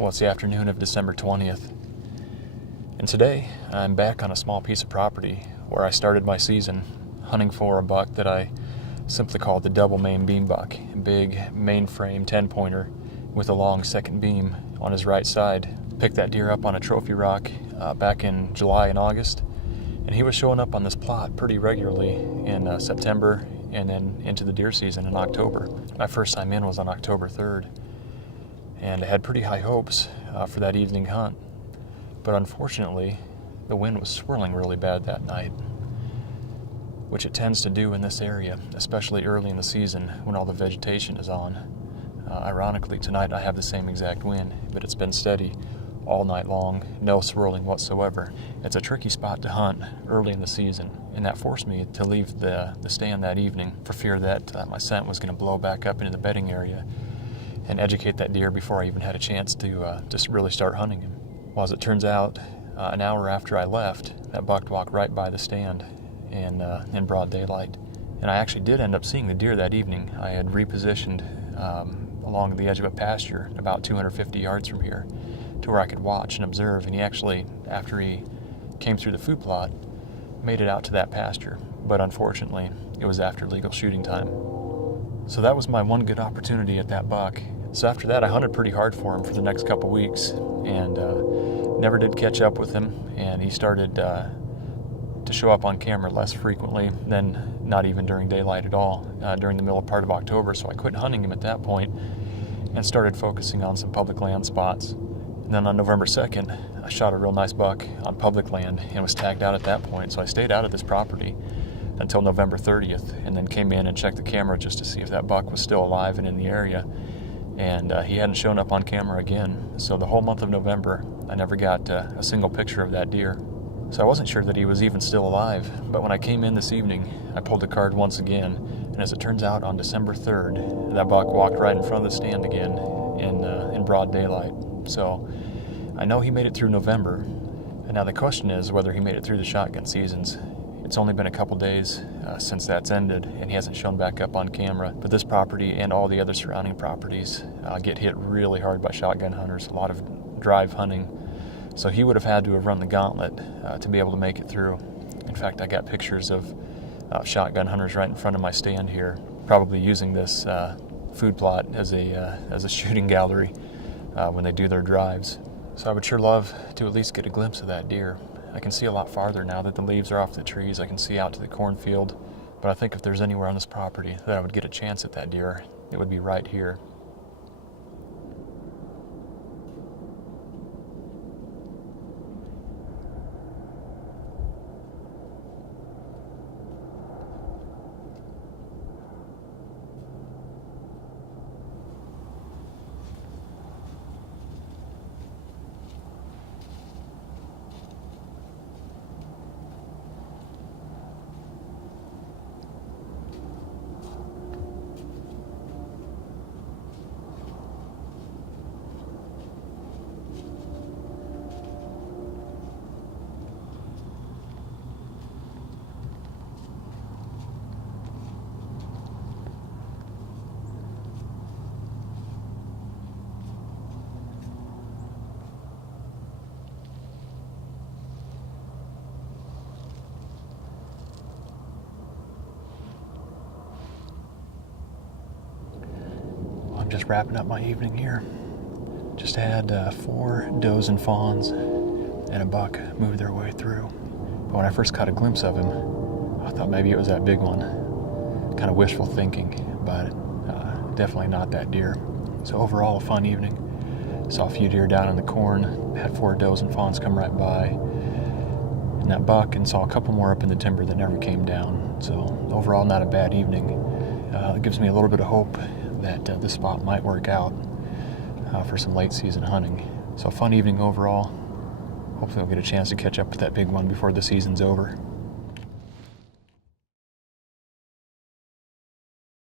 Well, it's the afternoon of December 20th, and today I'm back on a small piece of property where I started my season hunting for a buck that I simply call the double main beam buck, a big mainframe 10-pointer with a long second beam on his right side. Picked that deer up on a trophy rock back in July and August, and he was showing up on this plot pretty regularly in September and then into the deer season in October. My first time in was on October 3rd. And I had pretty high hopes for that evening hunt. But unfortunately, the wind was swirling really bad that night, which it tends to do in this area, especially early in the season when all the vegetation is on. Ironically, tonight I have the same exact wind, but it's been steady all night long, no swirling whatsoever. It's a tricky spot to hunt early in the season, and that forced me to leave the stand that evening for fear that my scent was going to blow back up into the bedding area and educate that deer before I even had a chance to just really start hunting him. Well, as it turns out, an hour after I left, that buck walked right by the stand in broad daylight. And I actually did end up seeing the deer that evening. I had repositioned along the edge of a pasture about 250 yards from here to where I could watch and observe. And he actually, after he came through the food plot, made it out to that pasture. But unfortunately, it was after legal shooting time. So that was my one good opportunity at that buck. So after that, I hunted pretty hard for him for the next couple weeks and never did catch up with him. And he started to show up on camera less frequently than not even during daylight at all during the middle part of October. So I quit hunting him at that point and started focusing on some public land spots. And then on November 2nd, I shot a real nice buck on public land and was tagged out at that point. So I stayed out of this property until November 30th, and then came in and checked the camera just to see if that buck was still alive and in the area. And he hadn't shown up on camera again. So the whole month of November, I never got a single picture of that deer. So I wasn't sure that he was even still alive. But when I came in this evening, I pulled the card once again. And as it turns out, on December 3rd, that buck walked right in front of the stand again in broad daylight. So I know he made it through November. And now the question is whether he made it through the shotgun seasons. It's only been a couple days since that's ended, and he hasn't shown back up on camera. But this property and all the other surrounding properties get hit really hard by shotgun hunters, a lot of drive hunting. So he would have had to have run the gauntlet to be able to make it through. In fact, I got pictures of shotgun hunters right in front of my stand here, probably using this food plot as a shooting gallery when they do their drives. So I would sure love to at least get a glimpse of that deer. I can see a lot farther now that the leaves are off the trees. I can see out to the cornfield. But I think if there's anywhere on this property that I would get a chance at that deer, it would be right here. I'm just wrapping up my evening here. Just had 4 does and fawns and a buck move their way through. But when I first caught a glimpse of him, I thought maybe it was that big one. Kind of wishful thinking, but definitely not that deer. So overall, a fun evening. Saw a few deer down in the corn, had 4 does and fawns come right by, and that buck, and saw a couple more up in the timber that never came down. So overall, not a bad evening. It gives me a little bit of hope that this spot might work out for some late season hunting. So a fun evening overall. Hopefully I'll get a chance to catch up with that big one before the season's over.